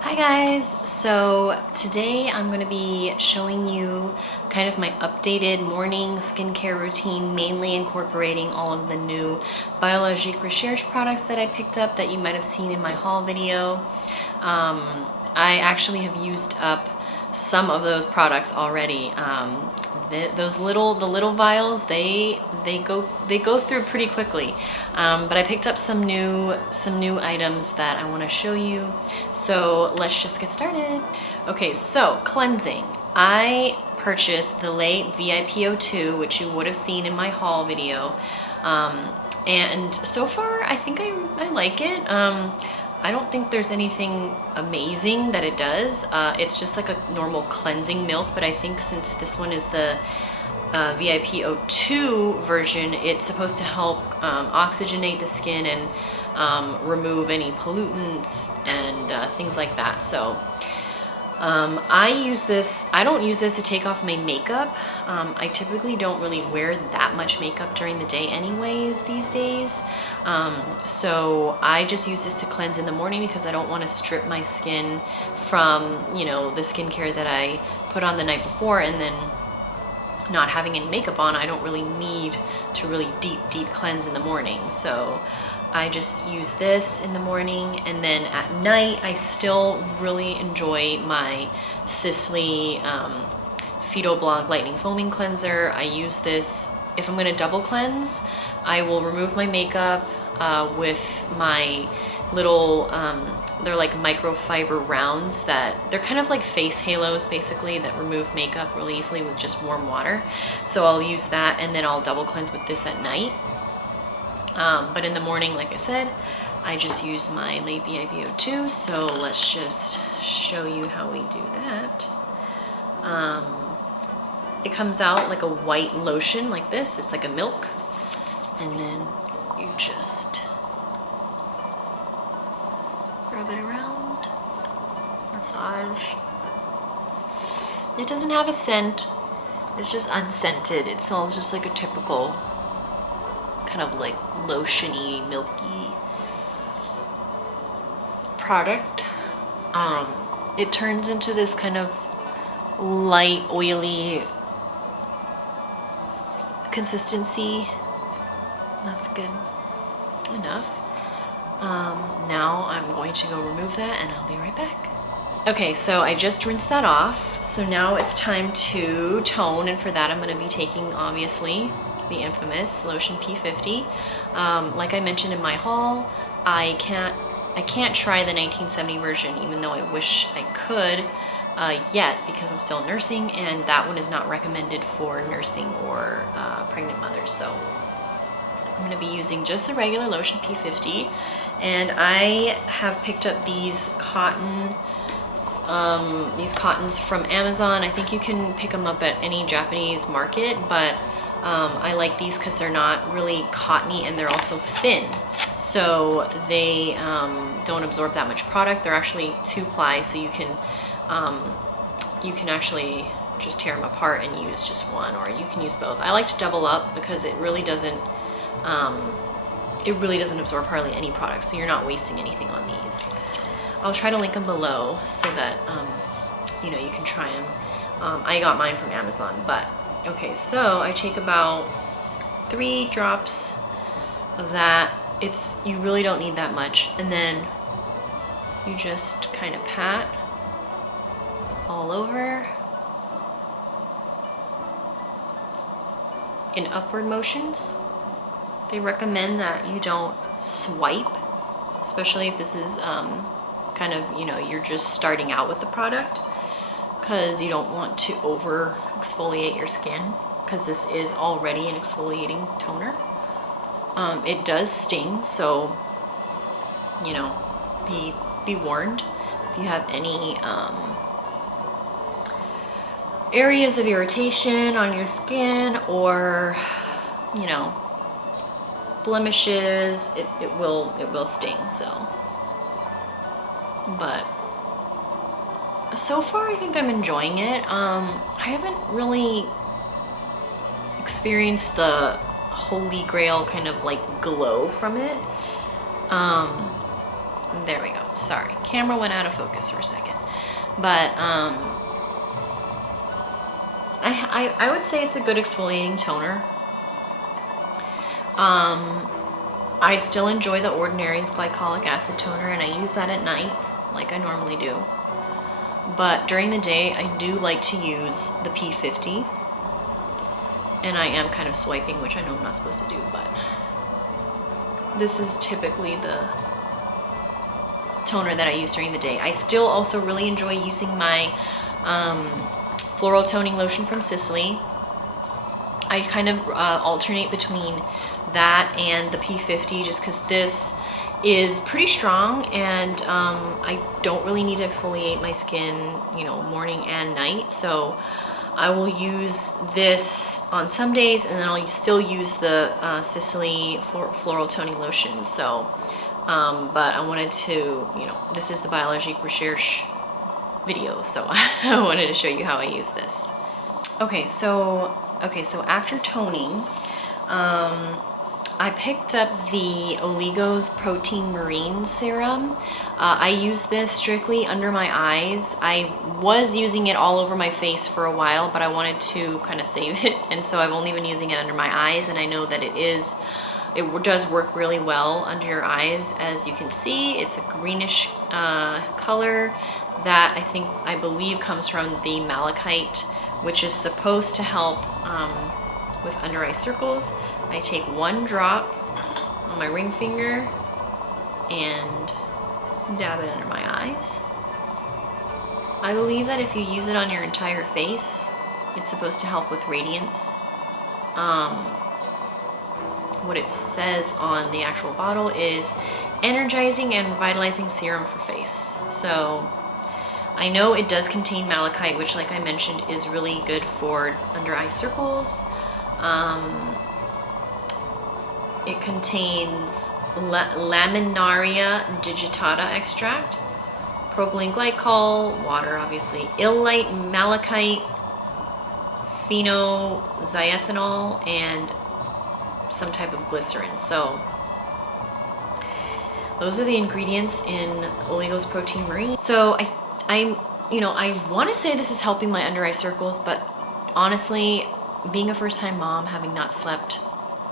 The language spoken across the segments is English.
Hi guys! So today I'm going to be showing you kind of my updated morning skincare routine, mainly incorporating all of the new Biologique Recherche products that I picked up that you might have seen in my haul video. I actually have used up some of those products already. The little vials, they go through pretty quickly. But I picked up some new items that I want to show you. So let's just get started. Okay, so cleansing. I purchased the Late VIP02, which you would have seen in my haul video. And so far, I think I like it. I don't think there's anything amazing that it does. It's just like a normal cleansing milk, but I think since this one is the VIP02 version, it's supposed to help oxygenate the skin and remove any pollutants and things like that. So I don't use this to take off my makeup. I typically don't really wear that much makeup during the day anyways these days. So I just use this to cleanse in the morning because I don't want to strip my skin from, you know, the skincare that I put on the night before, and then not having any makeup on, I don't really need to really deep cleanse in the morning. So I just use this in the morning, and then at night I still really enjoy my Sisley Phyto Blanc Lightning Foaming Cleanser. I use this if I'm going to double cleanse. I will remove my makeup with my little they're like microfiber rounds that they're kind of like face halos basically, that remove makeup really easily with just warm water. So I'll use that, and then I'll double cleanse with this at night. But in the morning, like I said, I just use my Late VIP02. So let's just show you how we do that. It comes out like a white lotion like this. It's like a milk. And then you just rub it around, massage. It doesn't have a scent. It's just unscented. It smells just like a typical kind of like lotion-y, milky product. It turns into this kind of light, oily consistency. That's good enough. Now I'm going to go remove that, and I'll be right back. Okay, so I just rinsed that off. So now it's time to tone, and for that I'm going to be taking, obviously, the infamous Lotion P50. Like I mentioned in my haul, I can't try the 1970 version, even though I wish I could yet, because I'm still nursing, and that one is not recommended for nursing or pregnant mothers. So I'm going to be using just the regular Lotion P50, and I have picked up these cottons from Amazon. I think you can pick them up at any Japanese market, but I like these because they're not really cottony, and they're also thin, so they don't absorb that much product. They're actually 2-ply, so you can actually just tear them apart and use just one, or you can use both. I like to double up because it really doesn't absorb hardly any product, so you're not wasting anything on these. I'll try to link them below so that you know, you can try them. I got mine from Amazon. But okay, so I take about 3 drops of that. You really don't need that much, and then you just kind of pat all over in upward motions. They recommend that you don't swipe, especially if this is kind of, you know, you're just starting out with the product, because you don't want to over exfoliate your skin, because this is already an exfoliating toner. It does sting, so, you know, be warned. If you have any areas of irritation on your skin, or, you know, blemishes, it will sting. So, but so far I think I'm enjoying it. I haven't really experienced the holy grail kind of like glow from it. There we go. Sorry, camera went out of focus for a second. But I would say it's a good exfoliating toner. I still enjoy the Ordinary's glycolic acid toner, and I use that at night like I normally do. But during the day, I do like to use the P50. And I am kind of swiping, which I know I'm not supposed to do, but this is typically the toner that I use during the day. I still also really enjoy using my floral toning lotion from Sicily. I kind of alternate between that and the P50 just because this is pretty strong, and I don't really need to exfoliate my skin, you know, morning and night. So I will use this on some days, and then I'll still use the Sicily floral toning lotion. So, but I wanted to, you know, this is the Biologique Recherche video, so I wanted to show you how I use this. Okay, so after toning, I picked up the Oligos Protein Marine Serum. I use this strictly under my eyes. I was using it all over my face for a while, but I wanted to kind of save it, and so I've only been using it under my eyes, and I know that it does work really well under your eyes. As you can see, it's a greenish color that I believe comes from the malachite, which is supposed to help with under eye circles. I take 1 drop on my ring finger and dab it under my eyes. I believe that if you use it on your entire face, it's supposed to help with radiance. What it says on the actual bottle is energizing and revitalizing serum for face. So I know it does contain malachite, which, like I mentioned, is really good for under eye circles. It contains Laminaria digitata extract, propylene glycol, water obviously, illite malachite, phenoxyethanol, and some type of glycerin. So those are the ingredients in Oligos Protein Marine. So I want to say this is helping my under eye circles, but honestly, being a first-time mom, having not slept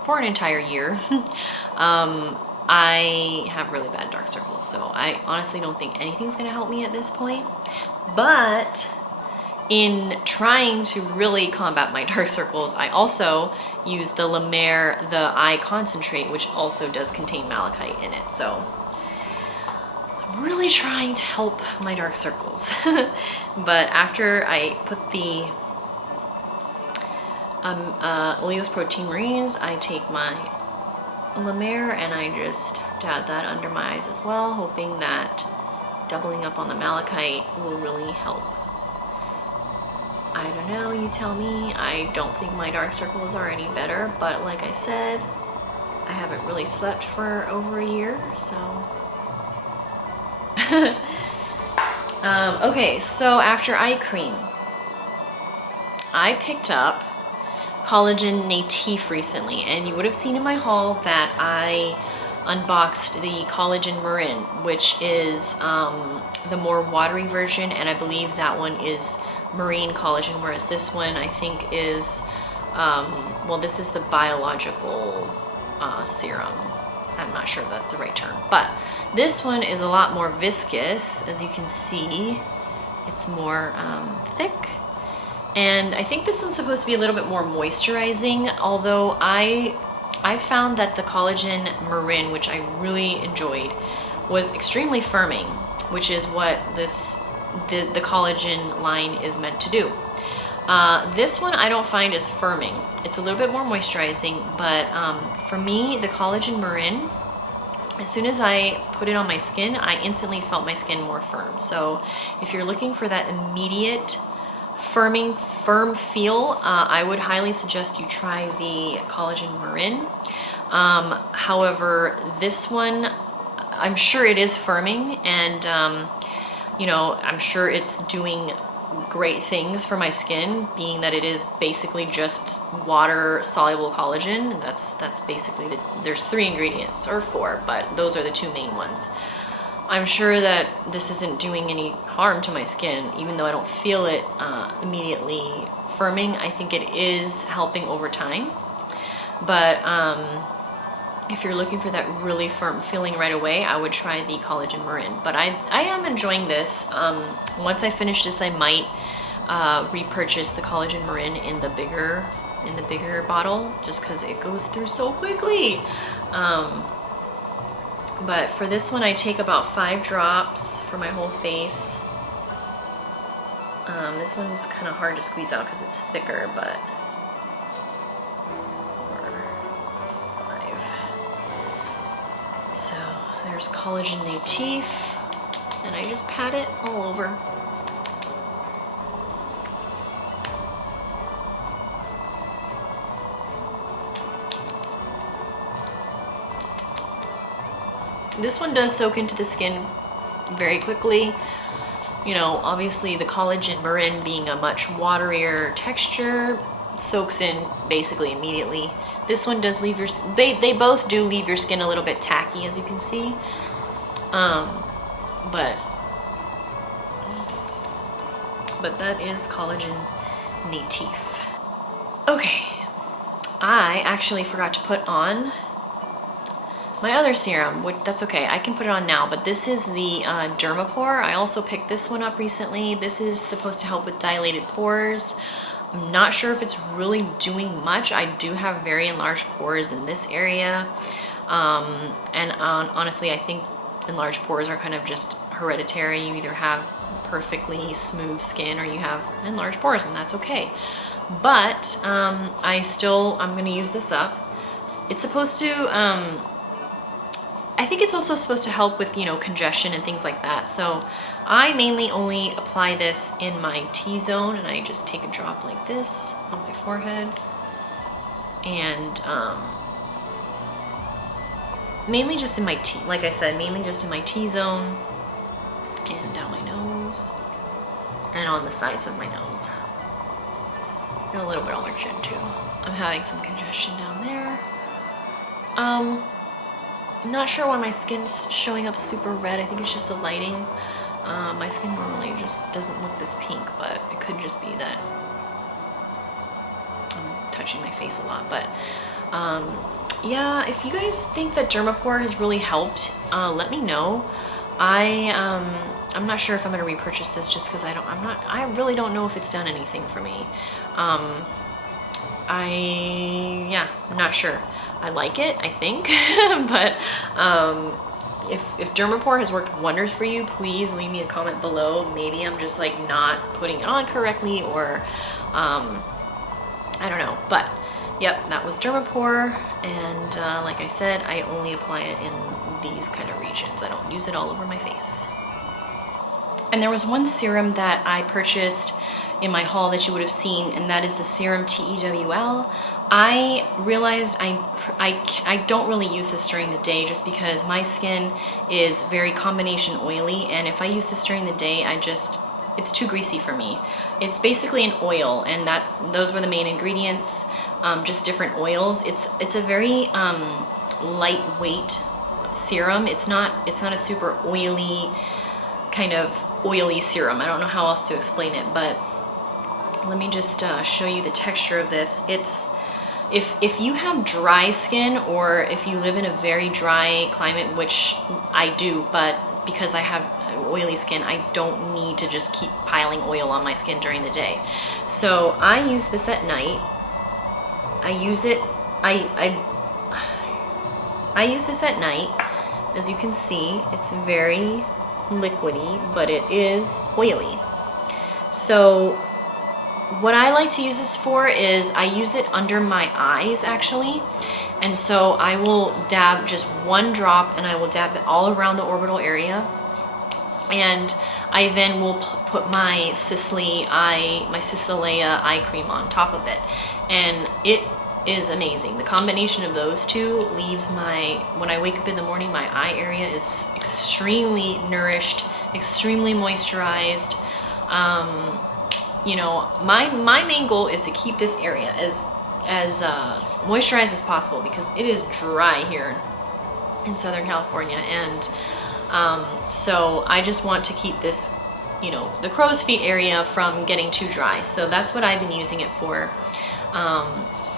for an entire year, I have really bad dark circles, so I honestly don't think anything's gonna help me at this point. But in trying to really combat my dark circles, I also use the La Mer, the eye concentrate, which also does contain malachite in it. So I'm really trying to help my dark circles. But after I put the Oligos Protein Marines, I take my La Mer and I just dab that under my eyes as well, hoping that doubling up on the malachite will really help. I don't know, you tell me. I don't think my dark circles are any better, but like I said, I haven't really slept for over a year, so. Okay, so after eye cream, I picked up Collagen Natif recently, and you would have seen in my haul that I unboxed the Collagen Marin, which is the more watery version, and I believe that one is marine collagen, whereas this one I think is, well, this is the biological serum. I'm not sure if that's the right term, but this one is a lot more viscous. As you can see, it's more thick. And I think this one's supposed to be a little bit more moisturizing, although I found that the Collagen Marin, which I really enjoyed, was extremely firming, which is what the collagen line is meant to do. This one I don't find as firming. It's a little bit more moisturizing, but for me, the Collagen Marin, as soon as I put it on my skin, I instantly felt my skin more firm. So if you're looking for that immediate firm feel, I would highly suggest you try the Collagen Marin. However, this one, I'm sure it is firming, and I'm sure it's doing great things for my skin, being that it is basically just water soluble collagen. That's basically there's 3 ingredients, or 4, but those are the 2 main ones. I'm sure that this isn't doing any harm to my skin, even though I don't feel it immediately firming. I think it is helping over time. But if you're looking for that really firm feeling right away, I would try the Collagen Serum. But I am enjoying this. Once I finish this, I might repurchase the Collagen Serum in the bigger bottle, just because it goes through so quickly. But for this one, I take about 5 drops for my whole face. This one's kind of hard to squeeze out because it's thicker, but 4, 5. So there's Collagen Natif, and I just pat it all over. This one does soak into the skin very quickly. You know, obviously the Collagen Serum being a much waterier texture, soaks in basically immediately. This one does leave your, they both do leave your skin a little bit tacky, as you can see. But that is Collagen Natif. Okay, I actually forgot to put on my other serum, which that's okay, I can put it on now, but this is the Derma Pore. I also picked this one up recently. This is supposed to help with dilated pores. I'm not sure if it's really doing much. I do have very enlarged pores in this area. Honestly, I think enlarged pores are kind of just hereditary. You either have perfectly smooth skin or you have enlarged pores, and that's okay. But I'm gonna use this up. It's supposed to, I think it's also supposed to help with, you know, congestion and things like that. So I mainly only apply this in my T-zone, and I just take a drop like this on my forehead. And mainly just in my T, like I said, mainly just in my T-zone and down my nose and on the sides of my nose. And a little bit on my chin too. I'm having some congestion down there. I'm not sure why my skin's showing up super red. I think it's just the lighting. My skin normally just doesn't look this pink, but it could just be that I'm touching my face a lot. But yeah, if you guys think that Derma Pore has really helped, let me know. I'm not sure if I'm gonna repurchase this just because I really don't know if it's done anything for me. I'm not sure. I like it, I think, but if Derma Pore has worked wonders for you, please leave me a comment below. Maybe I'm just like not putting it on correctly, or I don't know. But yep, that was Derma Pore, and like I said, I only apply it in these kind of regions. I don't use it all over my face. And there was one serum that I purchased in my haul that you would have seen, and that is the Serum TEWL. I realized I don't really use this during the day just because my skin is very combination oily, and if I use this during the day, it's too greasy for me. It's basically an oil, and those were the main ingredients, just different oils. It's a very lightweight serum. It's not a super oily, kind of oily serum. I don't know how else to explain it, but let me just show you the texture of this. If you have dry skin, or if you live in a very dry climate, which I do, but because I have oily skin, I don't need to just keep piling oil on my skin during the day. So I use this at night. I use this at night. As you can see, it's very liquidy, but it is oily. So what I like to use this for is I use it under my eyes, actually. And so I will dab just 1 drop, and I will dab it all around the orbital area. And I then will put my Sicilea eye cream on top of it. And it is amazing. The combination of those two leaves when I wake up in the morning, my eye area is extremely nourished, extremely moisturized. You know, my main goal is to keep this area as moisturized as possible, because it is dry here in Southern California, and So I just want to keep this, you know, the crow's feet area from getting too dry. So that's what I've been using it for.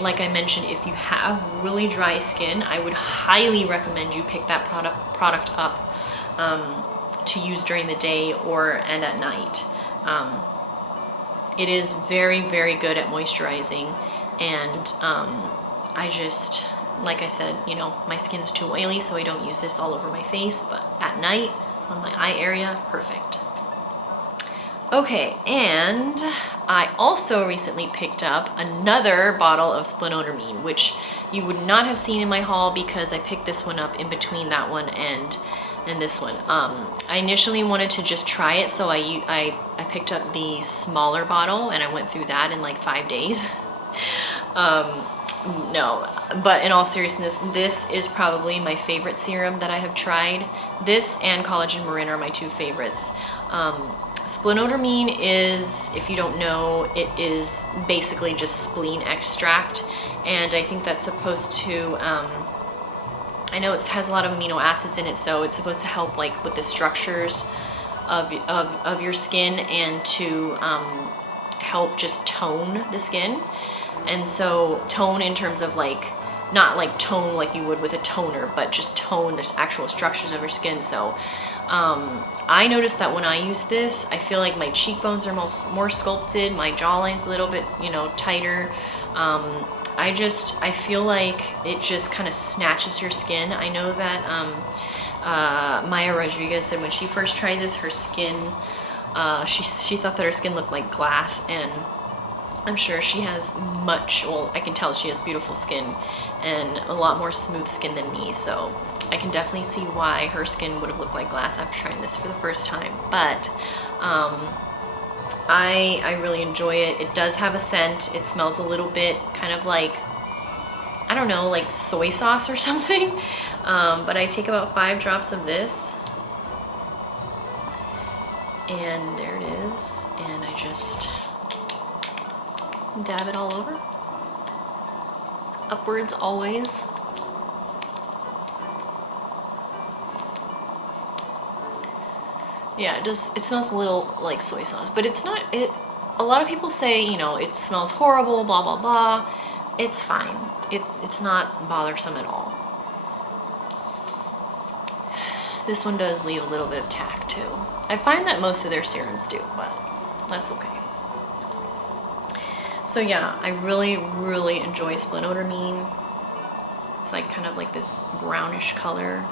Like I mentioned, if you have really dry skin, I would highly recommend you pick that product up to use during the day and at night. It is very, very good at moisturizing, and I just, like I said, you know, my skin is too oily, so I don't use this all over my face, but at night on my eye area, perfect. Okay, and I also recently picked up another bottle of splenodermine, which you would not have seen in my haul because I picked this one up in between that one and this one. I initially wanted to just try it, so I picked up the smaller bottle and I went through that in like 5 days. No, but in all seriousness, this is probably my favorite serum that I have tried. This and Collagen Serum are my two favorites. Splenodermine is, if you don't know, it is basically just spleen extract, and I think that's supposed to, I know it has a lot of amino acids in it, so it's supposed to help like with the structures of your skin and to help just tone the skin. And so tone in terms of like, not like tone like you would with a toner, but just tone the actual structures of your skin. So I noticed that when I use this, I feel like my cheekbones are more sculpted, my jawline's a little bit, you know, tighter. I feel like it just kind of snatches your skin. I know that Maya Rodriguez said when she first tried this, her skin, she thought that her skin looked like glass, and I'm sure she has well, I can tell she has beautiful skin and a lot more smooth skin than me, so I can definitely see why her skin would have looked like glass after trying this for the first time. But I really enjoy it. It does have a scent. It smells a little bit kind of like, I don't know, like soy sauce or something. But I take about 5 drops of this, and there it is, and I just dab it all over. Upwards always. Yeah, it smells a little like soy sauce, but it's not, a lot of people say, you know, it smells horrible, blah, blah, blah. It's fine. It's not bothersome at all. This one does leave a little bit of tack too. I find that most of their serums do, but that's okay. So yeah, I really, really enjoy splenodermine. It's like kind of like this brownish color.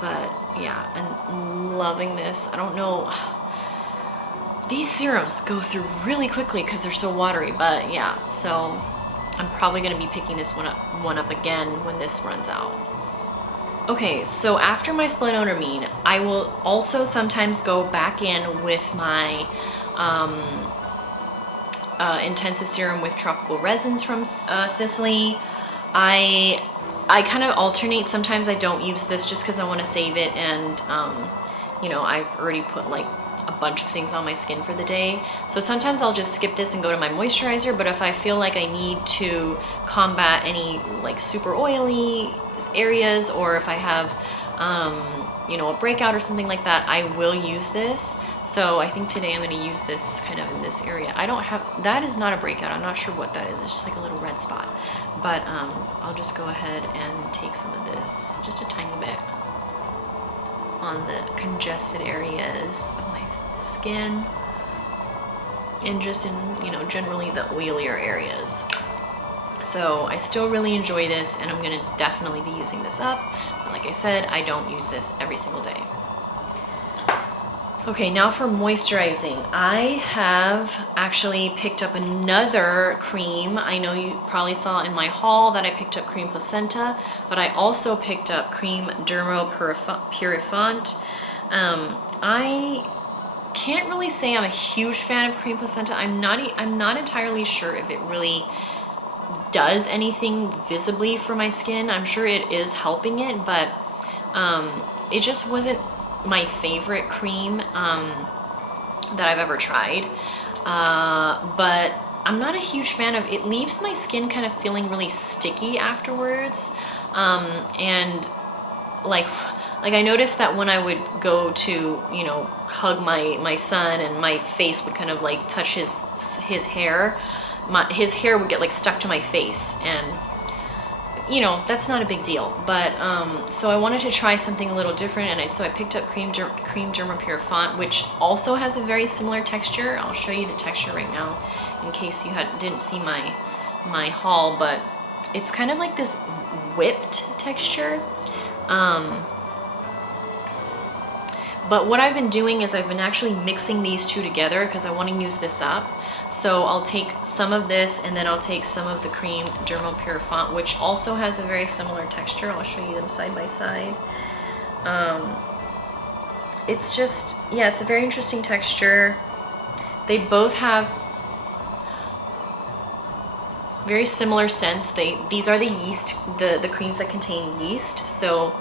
But yeah, and loving this. I don't know, these serums go through really quickly because they're so watery, but yeah, so I'm probably gonna be picking this one up again when this runs out. Okay, so after my splenodermine, I will also sometimes go back in with my intensive serum with tropical resins from Sicily. I kind of alternate. Sometimes I don't use this just because I want to save it, and you know, I've already put like a bunch of things on my skin for the day. So sometimes I'll just skip this and go to my moisturizer, but if I feel like I need to combat any like super oily areas, or if I have you know, a breakout or something like that, I will use this. So I think today I'm going to use this kind of in this area. I don't have, that is not a breakout. I'm not sure what that is. It's just like a little red spot. But I'll just go ahead and take some of this, just a tiny bit, on the congested areas of my skin, and just in, you know, generally the oilier areas. So I still really enjoy this, and I'm gonna definitely be using this up. But like I said, I don't use this every single day. Okay, now for moisturizing. I have actually picked up another cream. I know you probably saw in my haul that I picked up cream placenta, but I also picked up cream Derma Purifiant. I can't really say I'm a huge fan of cream placenta. I'm not entirely sure if it really does anything visibly for my skin. I'm sure it is helping it, but it just wasn't my favorite cream that I've ever tried. But I'm not a huge fan of it. Leaves my skin kind of feeling really sticky afterwards, and like I noticed that when I would go to, you know, hug my son, and my face would kind of like touch his hair, his hair would get like stuck to my face, and you know, that's not a big deal. But so I wanted to try something a little different, and so I picked up Cream Derma Pure font, which also has a very similar texture. I'll show you the texture right now in case you didn't see my haul, but it's kind of like this whipped texture. But what I've been doing is I've been actually mixing these two together because I want to use this up. So I'll take some of this, and then I'll take some of the Cream Derma Pure font, which also has a very similar texture. I'll show you them side by side. It's just, yeah, it's a very interesting texture. They both have very similar scents. These are the yeast, the creams that contain yeast. So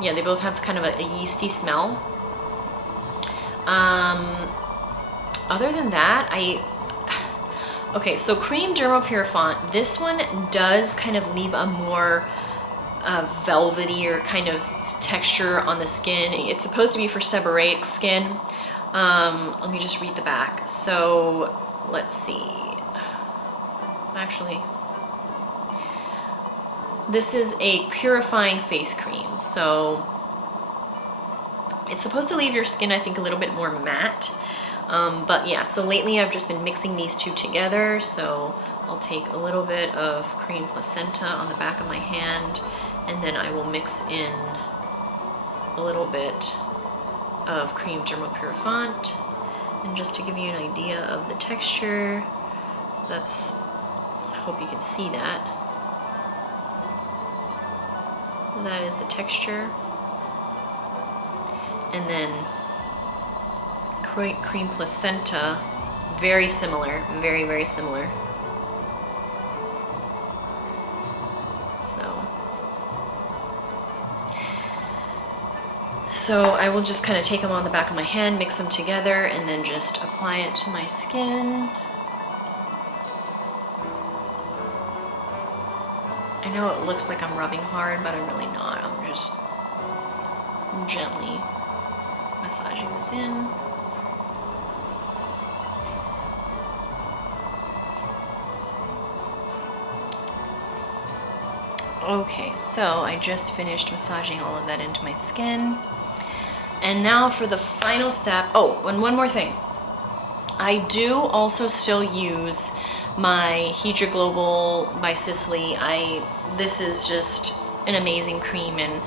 yeah, they both have kind of a yeasty smell. Other than that, okay, so Cream Derma Pure font, this one does kind of leave a more velvety or kind of texture on the skin. It's supposed to be for seborrheic skin. Let me just read the back. So let's see. Actually, this is a purifying face cream. So it's supposed to leave your skin, I think, a little bit more matte. But yeah, so lately I've just been mixing these two together. So I'll take a little bit of Cream Placenta on the back of my hand, and then I will mix in a little bit of Cream Derma Pure font. And just to give you an idea of the texture, that's, I hope you can see that. That is the texture. And then Cream Placenta, very similar, very, very similar. So I will just kind of take them on the back of my hand, mix them together, and then just apply it to my skin. I know it looks like I'm rubbing hard, but I'm really not. I'm just gently massaging this in. Okay, so I just finished massaging all of that into my skin. And now for the final step. Oh, and one more thing. I do also still use my Hydra Global by Sisley. This is just an amazing cream, and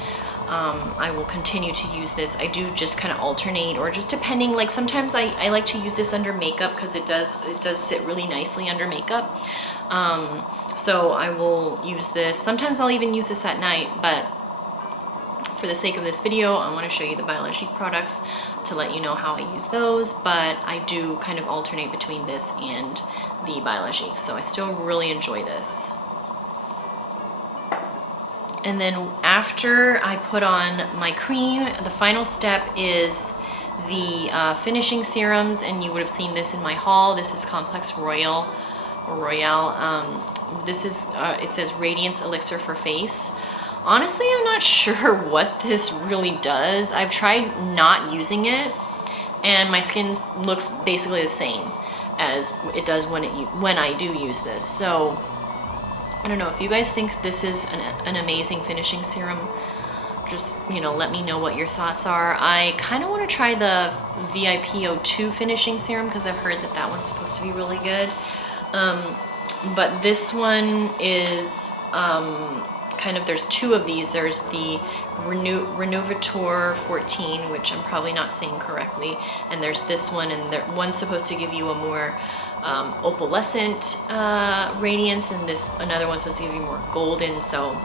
I will continue to use this. I do just kind of alternate, or just depending, like sometimes I like to use this under makeup because it does sit really nicely under makeup. So I will use this. Sometimes I'll even use this at night, but for the sake of this video, I want to show you the Biologique products to let you know how I use those, but I do kind of alternate between this and the Biologique, so I still really enjoy this. And then after I put on my cream, the final step is the finishing serums, and you would have seen this in my haul. This is Complex Royale. This is, it says Radiance Elixir for Face. Honestly, I'm not sure what this really does. I've tried not using it, and my skin looks basically the same as it does when I do use this. So I don't know if you guys think this is an amazing finishing serum. Just, you know, let me know what your thoughts are. I kind of want to try the VIP O2 finishing serum because I've heard that that one's supposed to be really good. But this one is kind of, there's two of these. There's the Renovator 14, which I'm probably not saying correctly, and there's this one, and one's supposed to give you a more opalescent radiance, and another one's supposed to give you more golden. So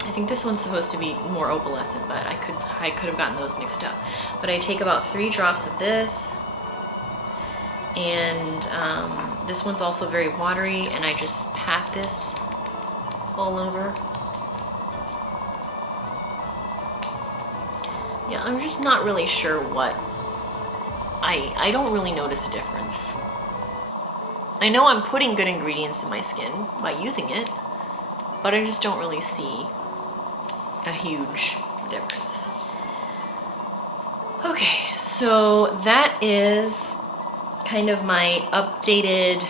I think this one's supposed to be more opalescent, but I could have gotten those mixed up. But I take about 3 drops of this, and this one's also very watery, and I just pat this all over. Yeah, I'm just not really sure what, I don't really notice a difference. I know I'm putting good ingredients in my skin by using it, but I just don't really see a huge difference. Okay, so that is kind of my updated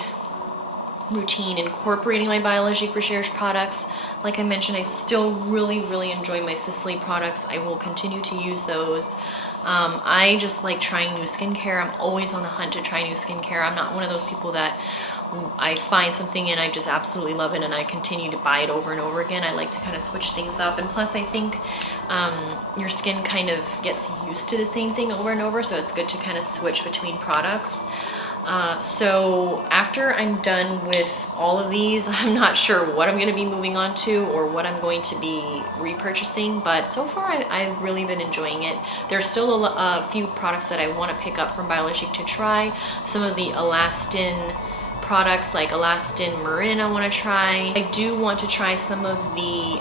routine incorporating my Biologique Recherche products. Like I mentioned, I still really enjoy my Sicily products. I will continue to use those. I just like trying new skincare. I'm always on the hunt to try new skincare. I'm not one of those people that I find something and I just absolutely love it and I continue to buy it over and over again. I like to kind of switch things up, and plus I think your skin kind of gets used to the same thing over and over, so it's good to kind of switch between products. So after I'm done with all of these, I'm not sure what I'm going to be moving on to or what I'm going to be repurchasing, but so far I've really been enjoying it. There's still a few products that I want to pick up from Biologique to try. Some of the Elastin products like Elastin Marin I want to try. I do want to try some of the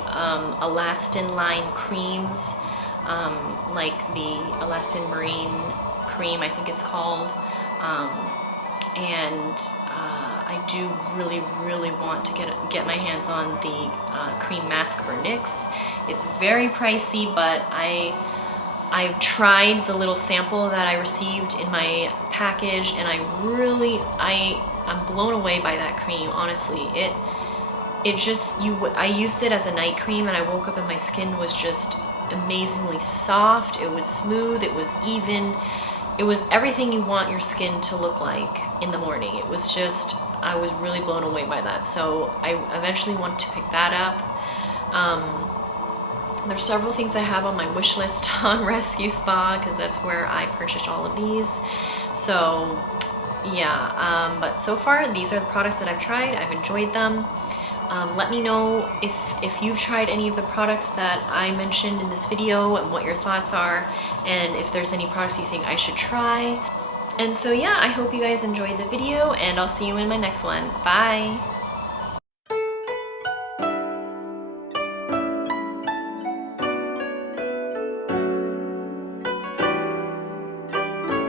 Elastin line creams, like the Elastin Marine cream, I think it's called. I do really want to get my hands on the cream mask for NYX. It's very pricey, but I've tried the little sample that I received in my package, and I'm blown away by that cream. Honestly, I used it as a night cream, and I woke up and my skin was just amazingly soft. It was smooth. It was even. It was everything you want your skin to look like in the morning. It was just, I was really blown away by that. So I eventually want to pick that up. There's several things I have on my wish list on Rescue Spa, because that's where I purchased all of these. So yeah, but so far these are the products that I've tried. I've enjoyed them. Let me know if you've tried any of the products that I mentioned in this video and what your thoughts are, and if there's any products you think I should try. And so yeah, I hope you guys enjoyed the video, and I'll see you in my next one. Bye!